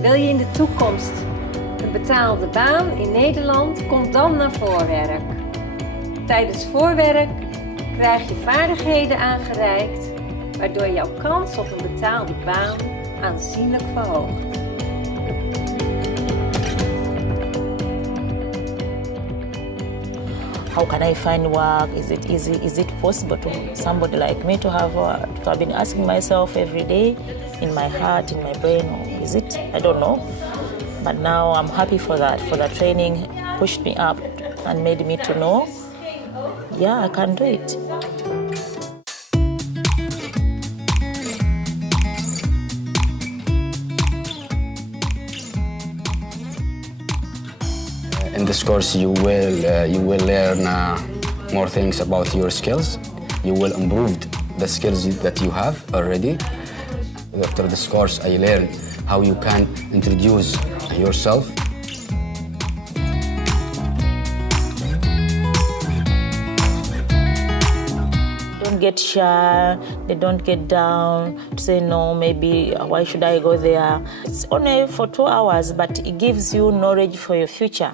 Wil je in de toekomst een betaalde baan in Nederland? Kom dan naar VOORwerk. Tijdens VOORwerk krijg je vaardigheden aangereikt, waardoor jouw kans op een betaalde baan aanzienlijk verhoogt. How can I find work? Is it easy? Is it possible to somebody like me to have work? I've been asking myself every day, in my heart, in my brain, or is it? I don't know. But now I'm happy for that. For the training pushed me up and made me to know, yeah, I can do it. In this course, you will learn more things about your skills. You will improve the skills that you have already. After this course, I learned how you can introduce yourself. Don't get shy, they don't get down to say no, maybe why should I go there? It's only for 2 hours, but it gives you knowledge for your future.